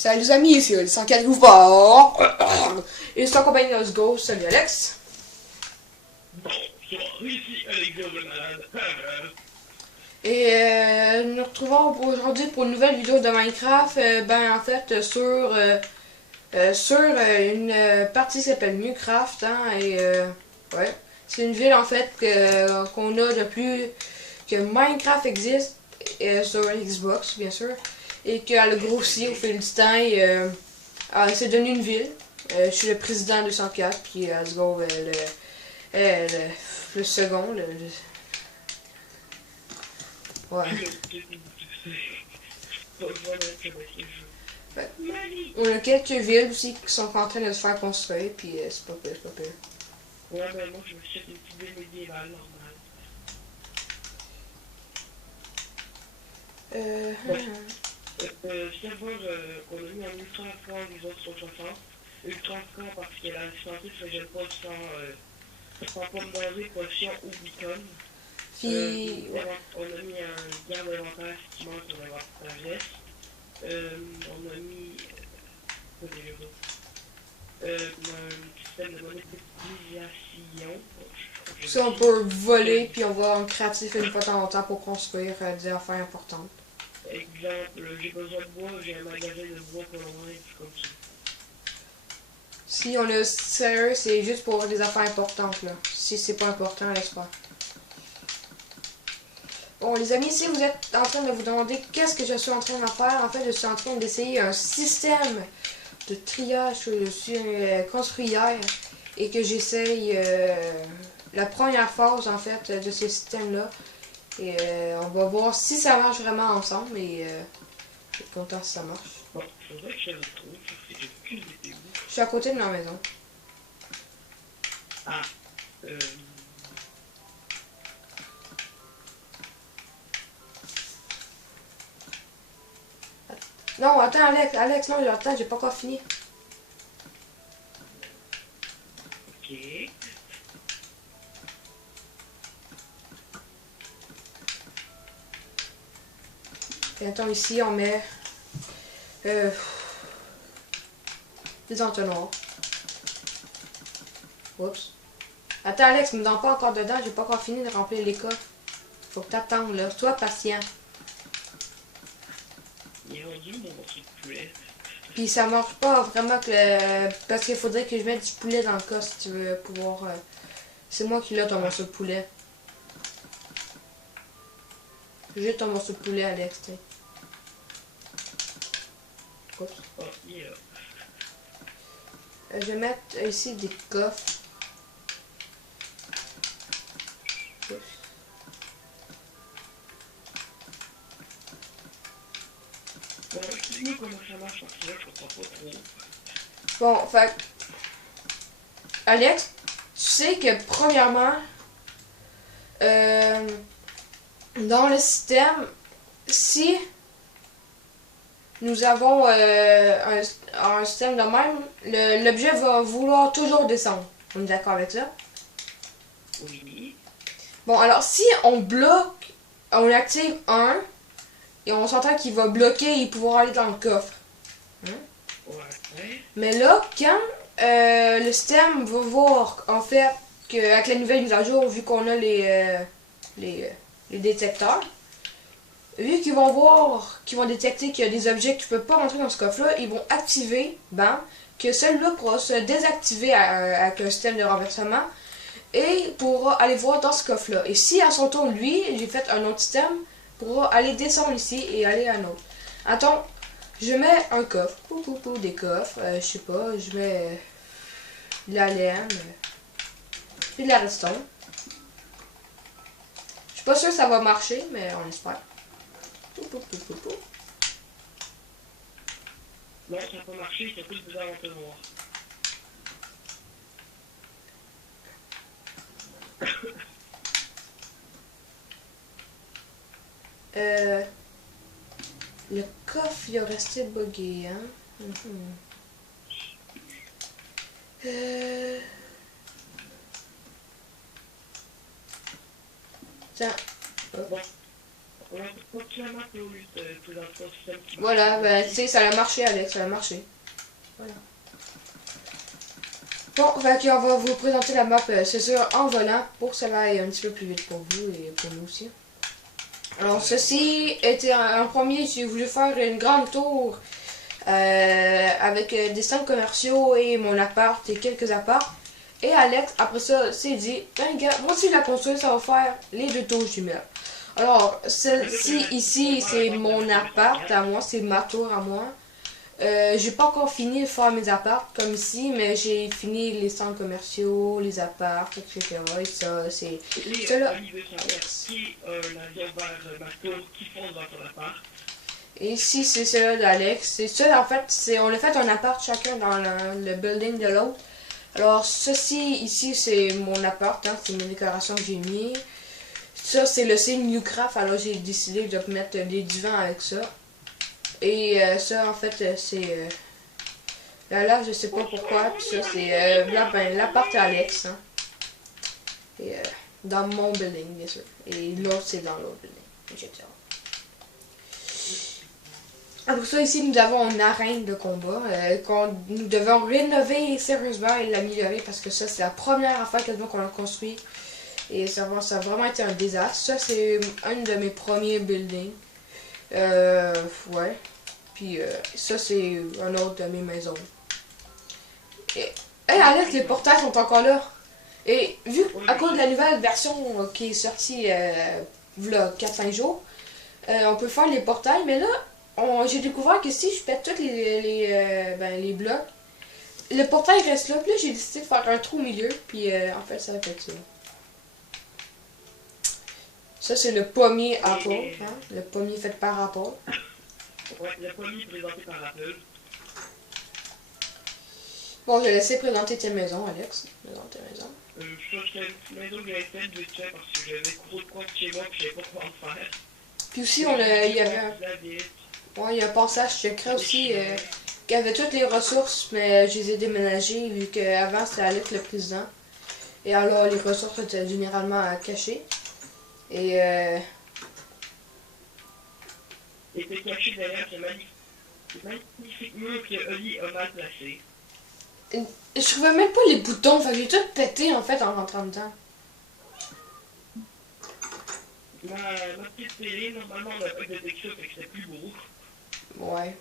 Salut les amis, c'est le 104 Gouvard. Et c'est en compagnie de Let's Go. Salut Alex. Bonsoir, ici Alexandre le Malade. Et nous nous retrouvons aujourd'hui pour une nouvelle vidéo de Minecraft. En fait, sur une partie qui s'appelle Minecraft. Ouais. C'est une ville en fait qu'on a depuis que Minecraft existe sur Xbox, bien sûr. Et qu'elle a grossi au fil du temps et c'est devenu une ville. Je suis le président de 104, puis Let's Go, le second. Ouais. On a quelques villes aussi qui sont en train de se faire construire, puis c'est pas pire, c'est pas pire. Ouais, ben moi je me suis fait une petite ville médiévale normale. Serveur qu'on a mis en ultra fort, les autres sont 60. Ultra fort parce que la santé faisait pas sans pomme d'enlever, potion ou beacon. Puis, On a mis un garde d'inventaire qui manque pour avoir sagesse. On a mis. Un système de monétisation. ça on peut voler, puis on va en créatif une fois de temps en temps pour construire des affaires importantes. Exemple, j'ai besoin de bois, j'ai un magasin de bois pas loin, c'est comme ça. Si on a sérieux, c'est juste pour des affaires importantes là. Si c'est pas important, laisse pas. Bon les amis, si vous êtes en train de vous demander qu'est-ce que je suis en train de faire, en fait je suis en train d'essayer un système de triage que je suis construit hier et que j'essaye la première phase en fait de ce système là. Et on va voir si ça marche vraiment ensemble et je suis content si ça marche. Bon, faudrait que je le trouve, parce que j'ai aucune idée où. Je suis à côté de ma maison. Ah, Non, attends Alex, non, attends, j'ai pas encore fini. ok. Et attends, ici on met des entonnoirs. Oups. Attends Alex, me donne pas encore dedans, j'ai pas encore fini de remplir les coffres. Faut que t'attendes là, sois patient. Il est rendu mon morceau de poulet. Puis ça marche pas vraiment parce qu'il faudrait que je mette du poulet dans le cas si tu veux pouvoir. C'est moi qui l'ai ton morceau de poulet. J'ai ton morceau de poulet Alex, t'sais. Oups. Oh, yeah. Je vais mettre ici des coffres. Oups. Bon, explique-moi comment ça marche, parce que là, je comprends pas trop. Bon, fait Alex, tu sais que premièrement, dans le système, si nous avons un système de même, l'objet va vouloir toujours descendre. On est d'accord avec ça? Oui. Bon, alors si on bloque, on active un, et on s'entend qu'il va bloquer et pouvoir aller dans le coffre. Hein? Ouais. Mais là, quand le système va voir, en fait, qu'avec la nouvelle mise à jour, vu qu'on a les détecteurs, vu qu'ils vont voir, qu'ils vont détecter qu'il y a des objets qui ne peuvent pas rentrer dans ce coffre-là, ils vont activer, que celui-là pourra se désactiver avec un système de renversement et pourra aller voir dans ce coffre-là. Et si à son tour, lui, j'ai fait un autre système, pourra aller descendre ici et aller à un autre. Attends, je mets un coffre, des coffres, je sais pas, je mets de la laine, puis de la redstone. Je suis pas sûr que ça va marcher, mais on espère. Non, ça n'a pas marché, c'est plus bizarre en noir. Le coffre, il a resté bugué, hein. Tiens. Bon. On a continué la map au lieu de présenter un système qui marche. Voilà, ben, tu sais, ça a marché, Alex, ça a marché. Voilà. Bon, fait qu'on va vous présenter la map, c'est sûr, en volant, pour que ça aille un petit peu plus vite pour vous et pour nous aussi. Alors, ceci était en premier, j'ai voulu faire une grande tour avec des centres commerciaux et mon appart et quelques apparts. Et Alex, après ça, s'est dit, ben gars, moi si je la construis, ça va faire les deux tours jumelles. Alors, celle-ci, ici, c'est mon appart à moi, c'est ma tour à moi. J'ai pas encore fini de faire mes apparts comme ici, mais j'ai fini les centres commerciaux, les apparts, etc. Et ça, c'est cela. Qui l'avion vers ma tour qui fonce dans ton appart. Et ici, c'est cela d'Alex. C'est ça, en fait, on a fait un appart chacun dans le building de l'autre. Alors, ceci, ici, c'est mon appart, hein, c'est mes décorations que j'ai mis. Ça, c'est le signe Newcraft, alors j'ai décidé de mettre des divans avec ça. Et ça, en fait, c'est... là, je sais pas pourquoi. Puis ça, c'est l'appart à Alex. Hein. Et dans mon building, bien sûr. Et l'autre, c'est dans l'autre building, etc. Après ça, ici, nous avons une arène de combat nous devons rénover sérieusement et l'améliorer parce que ça, c'est la première affaire quasiment qu'on a construit. Et ça a vraiment été un désastre. Ça, c'est un de mes premiers buildings. Ouais. Puis ça, c'est un autre de mes maisons. Et Alex, les portails sont encore là. Et vu à cause de la nouvelle version qui est sortie il y a 4-5 jours, on peut faire les portails, mais là, j'ai découvert que si je pète tous les blocs, le portail reste là. Puis là, j'ai décidé de faire un trou au milieu. Puis en fait, ça a fait ça. Ça, c'est le pommier Apple. Hein? Le pommier fait par Apple. Ouais, le pommier présenté par Apple. Bon, je vais laisser présenter tes maisons, Alex. Présente tes maisons. Je pense que c'était une maison que j'avais faite de ça parce que j'avais trop de quoi chez moi et je savais pas comment le faire. Puis aussi, il y avait il y a un passage secret aussi qui avait toutes les ressources, mais je les ai déménagées vu qu'avant c'était Alex le président. Et alors les ressources étaient généralement cachées. Et c'est caché derrière ce magnifique mur que Oli a mal placé. je trouvais même pas les boutons, fait que j'ai tout pété en fait en rentrant dedans. Ma petite télé, normalement on a pas de texture, fait que c'était plus beau. Ouais.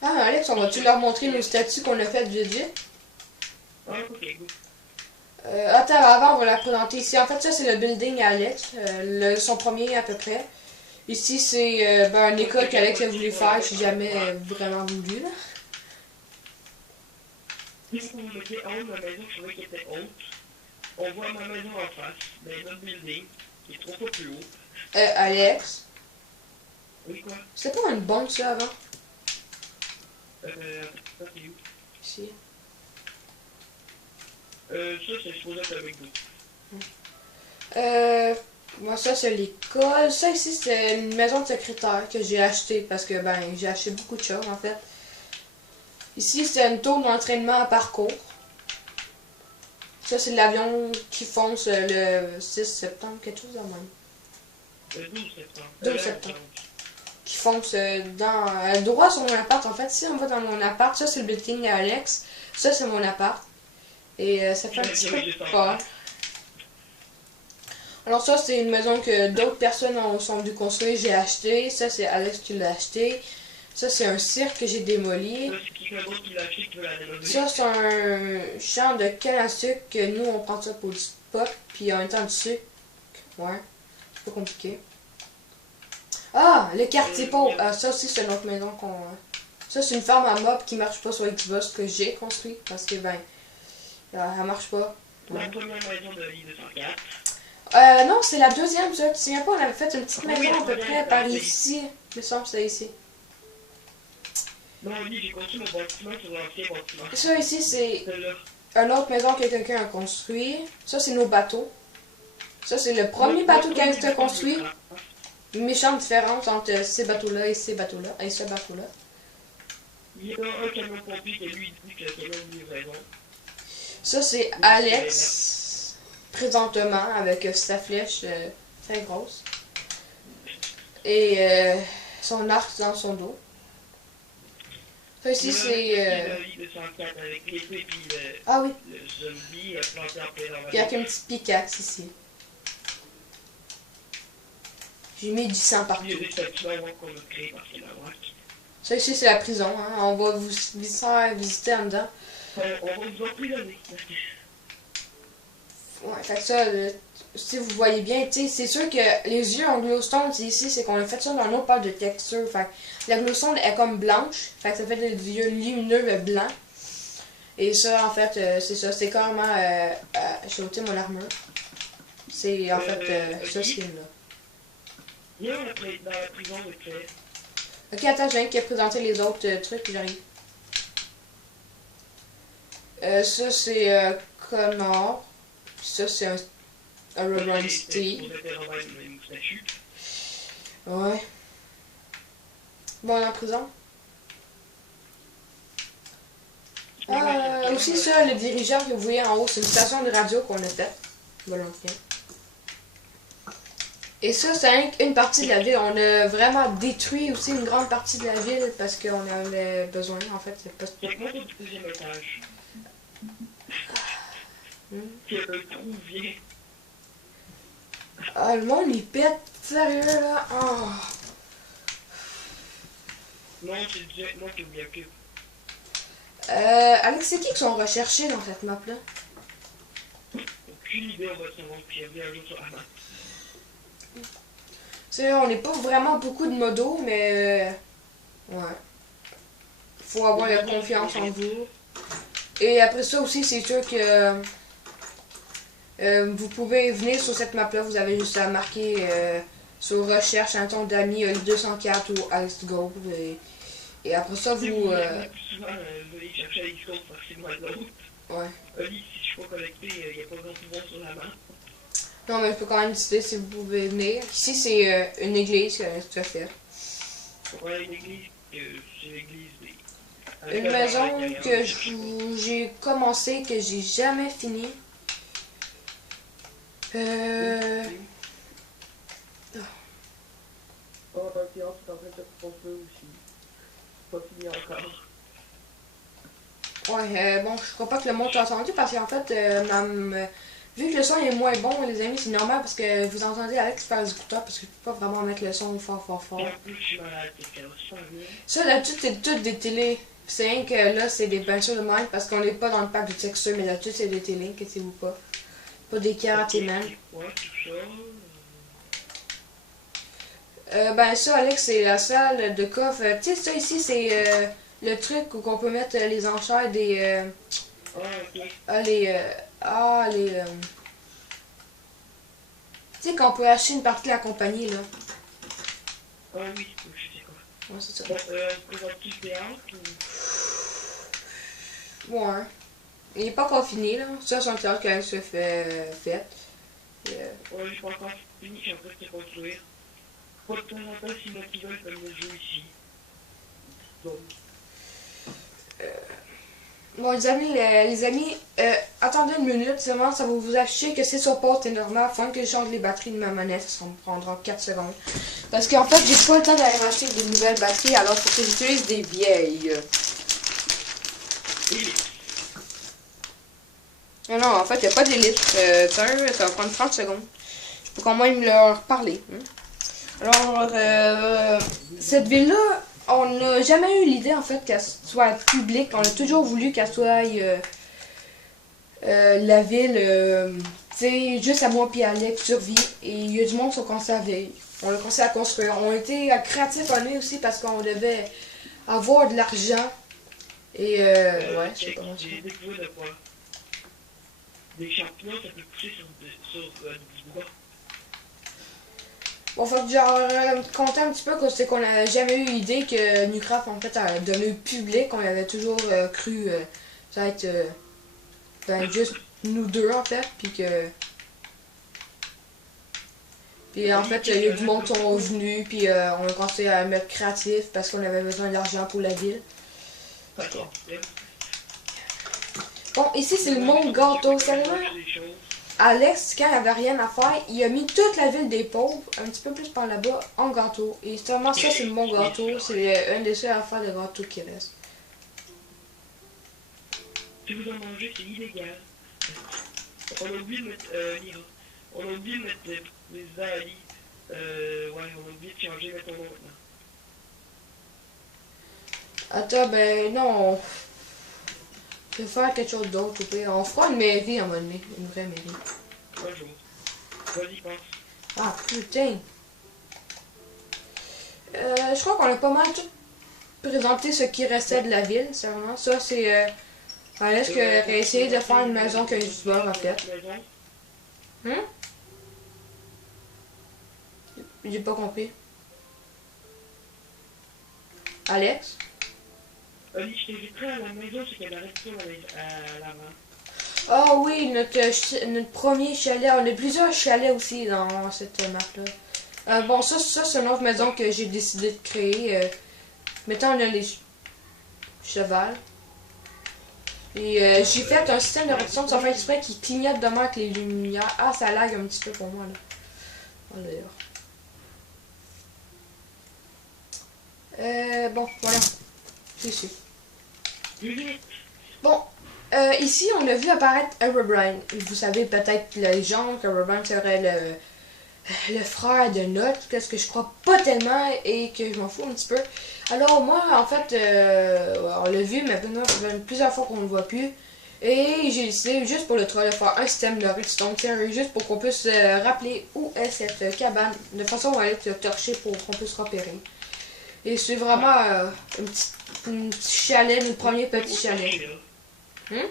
Ah, Alex, on va-tu leur montrer nos statues qu'on a faites vite vite? Ah, ok, good. Attends, avant, on va la présenter ici. En fait, ça, c'est le building à Alex. Son premier, à peu près. Ici, c'est une école qu'Alex a voulu faire. J'ai jamais vraiment voulu, là. Si on mettait en haut de ma maison, je trouvais qu'elle était haute. On voit ma maison en face, dans notre building, qui est 3 fois plus haut. Alex, Oui, quoi? c'est pas une bombe, ça, avant? Ça, c'est où? Ici. Ça, c'est supposé être avec vous. Moi, ça, c'est l'école. Ça, ici, c'est une maison de secrétaire que j'ai acheté parce que, j'ai acheté beaucoup de choses, en fait. Ici, c'est une tour d'entraînement à parcours. Ça, c'est l'avion qui fonce le 6 septembre, quelque chose de même. Le 12 septembre. 12 septembre. Qui fonce droit sur mon appart. En fait, si on va dans mon appart, ça, c'est le building à Alex. Ça, c'est mon appart. Et ça fait un petit peu peur. Alors ça, c'est une maison que d'autres personnes sont venues construire. J'ai acheté. Ça, c'est Alex qui l'a acheté. Ça, c'est un cirque que j'ai démoli. Ça, c'est un champ de canne à sucre que nous, on prend ça pour du pop. Puis en même temps du sucre. Ouais. C'est pas compliqué. Ah, le quartier pauvre. Ça aussi, c'est une autre maison qu'on... Ça, c'est une ferme à mob qui marche pas sur Xbox que j'ai construit. Parce que, elle marche pas. La première maison de l'île de 104. Non, c'est la deuxième, ça. Tu te souviens pas, on avait fait une petite maison à peu près par ici. Il me semble que c'était ici. Non, oui, j'ai construit mon bâtiment sur l'ancien bâtiment. Ça, ici, c'est une autre maison que quelqu'un a construit. Ça, c'est nos bateaux. Ça, c'est le premier bateau qui a été construit. Une méchante différence entre ces bateaux-là et ces bateaux-là. Et ce bateau-là. Il y a un camion pompier qui lui dit que c'est le camion de livraison. Ça, c'est Alex. présentement avec sa flèche très grosse. Et son arc dans son dos. Ça ici c'est... avec l'épée puis Ah oui, le zombie planté en plein dans la puis avec une petite pickaxe ici. J'ai mis du sang partout. Il y a des statues qu'on a créées par Kenawak. Ça ici c'est la prison, hein. On va vous visiter en dedans. On va vous emprisonner. Ouais, fait que ça, si vous voyez bien, tu sais, c'est sûr que les yeux en glowstone, c'est ici, c'est qu'on a fait ça dans notre part de texture. Fait que la glowstone est comme blanche, fait que ça fait des yeux lumineux mais blancs. Et ça, en fait, c'est ça, c'est carrément, j'ai ôté mon armure. C'est en fait ce skin-là. Viens dans la prison de Claire. Ok, attends, j'ai rien qui a présenté les autres trucs, puis j'arrive. Ça, c'est Connor. Ça, c'est un Run Steve. Ouais. Bon, on est en prison. Aussi, ça, le dirigeant que vous voyez en haut, c'est une station de radio qu'on a faite. Volontiers. Et ça, c'est une partie de la ville. On a vraiment détruit aussi une grande partie de la ville parce qu'on en avait besoin, en fait. C'est pas... Moi, c'est du deuxième étage. Puis un trou vient. Ah, le monde, il pète. Sérieux, là. Oh. Non, c'est direct moi qui m'y occupe. Alex, c'est qui sont recherchés dans cette map-là? Aucune idée, on va savoir, puis il y avait un jour sur la map. C'est on n'est pas vraiment beaucoup de modos, mais... ouais. Faut avoir la confiance en vous. Et après ça aussi, c'est sûr que... vous pouvez venir sur cette map-là, vous avez juste à marquer sur recherche un ton d'amis 204 ou Alex Gold. Et après ça, vous... Souvent, vous allez chercher les choses forcément à l'autre. Ouais. Oli, si je suis pas connecté, il n'y a pas grand monde sur la map. Non, mais je peux quand même décider si vous pouvez venir. Ici, c'est une église, tout à fait. Ouais, une église, c'est l'église des... Une maison que j'ai commencé, que j'ai jamais fini. Oh, t'as c'est en train de te feu aussi. Pas fini encore. Ouais, bon, je crois pas que le monde t'a entendu parce qu'en fait, vu que le son est moins bon, les amis, c'est normal parce que vous entendez Alex faire les écouteurs parce que je peux pas vraiment mettre le son fort, fort, fort. Et en plus, je suis malade, c'est aussi bien. Ça, d'habitude, c'est toutes des télés. C'est rien que là, c'est des peintures de même parce qu'on n'est pas dans le pack de texture, mais d'habitude, c'est des télés, inquiétez-vous pas. Pas des karatéman. Ouais, tout ça. Ben ça, Alex, c'est la salle de coffre. Tu sais, ça ici, c'est le truc où on peut mettre les enchères des... Ok. les... tu sais, qu'on peut acheter une partie de la compagnie, là. Ah oui, je sais quoi. Ouais, c'est ça. Bon, présente-tu le théâtre ou... Ouais. Il n'est pas encore fini, là. Ça, c'est un théâtre qui a se fait. Ouais, je suis pas encore fini, je suis en train de construire. Pas de temps en temps, s'il y en a qui veulent comme le jeu ici. Donc... Bon, les amis, attendez une minute, seulement ça va vous afficher que c'est sur pause, c'est normal. Faut que je change les batteries de ma manette, ça me prendra 4 secondes. Parce qu'en fait, j'ai pas le temps d'aller racheter des nouvelles batteries, alors faut que j'utilise des vieilles. Non, en fait, il n'y a pas d'élite. Ça va prendre 30 secondes. Je peux quand même leur parler. Hein. Alors, cette ville-là, on n'a jamais eu l'idée, en fait, qu'elle soit publique. On a toujours voulu qu'elle soit la ville, tu sais, juste à moi et Alex survie. Et il y a du monde qui sont conservés. On a commencé à construire. On était créatifs en nous aussi parce qu'on devait avoir de l'argent. Et, ouais, je sais pas comment j'ai découvert de quoi. Des champignons, ça peut pousser sur du bois. Bon, faut que genre compter un petit peu que c'est qu'on n'a jamais eu l'idée que Nucraft en fait a devenu public. On avait toujours cru ça va être ben, juste nous deux en fait, puis en fait il y a du monde qui sont venus, puis on a commencé à mettre créatif parce qu'on avait besoin d'argent pour la ville. Bon, ici c'est le monde gâteau, seulement. Alex, quand il avait rien à faire, il a mis toute la ville des pauvres, un petit peu plus par là-bas, en gâteau. Et justement, ça, c'est mon gâteau. C'est un des seuls affaires de gâteau qui reste. Si vous en mangez, c'est illégal. On a oublié de mettre Lira. On a oublié de mettre les Ali. Ouais, on a oublié de changer, mettre ton nom maintenant. Attends, ben non. Je vais faire quelque chose d'autre ou pire. On fera une mairie à un moment donné. Une vraie mairie. Un jour. Vas-y, pense. Ah putain. Je crois qu'on a pas mal tout présenté ce qui restait de la ville. C'est vraiment ça. C'est Alex qui a essayé de faire une maison que YouTubeur a faite. Hein? J'ai pas compris. Alex? Ali, je t'inviterai à la maison, c'est qu'elle arrête pas à l'avant. Ah oui, notre premier chalet. On a plusieurs chalets aussi dans cette map-là. Bon, ça c'est une autre maison que j'ai décidé de créer. Mettons, on a les chevals. Et j'ai fait un système de réduction de son fait exprès qui clignote demain avec les lumières. Ah, ça lag un petit peu pour moi, là. Oh, d'ailleurs. Bon, voilà. C'est sûr. Bon, ici, on a vu apparaître Herobrine. Vous savez peut-être les gens qu'Herobrine serait le frère de Note, qu'est-ce que je crois pas tellement et que je m'en fous un petit peu. Alors moi, en fait, on l'a vu, mais maintenant, ça fait plusieurs fois qu'on le voit plus. Et j'ai décidé, juste pour le troll, de faire un système de redstone, juste pour qu'on puisse rappeler où est cette cabane. De façon, on va aller le torcher pour qu'on puisse repérer. Et c'est vraiment un petit chalet, notre premier petit chalet. Hum?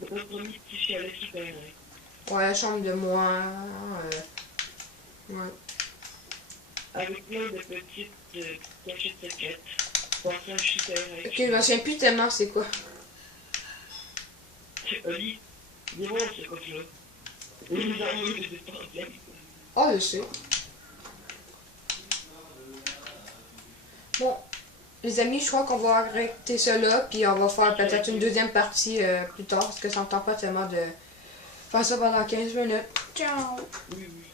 Le premier petit chalet super, ouais. Ouais, chambre de moi. Ouais. Avec plein de petites cachettes secrètes. Pensez à chuter avec. Ok, je me souviens plus tellement c'est quoi. Oli, dis-moi c'est quoi là. Et nous avons eu des problèmes. Oh, je sais. Bon, les amis, je crois qu'on va arrêter ça là, puis on va faire peut-être une deuxième partie plus tard, parce que ça me tente pas tellement de faire ça pendant 15 minutes. Ciao! Oui, oui.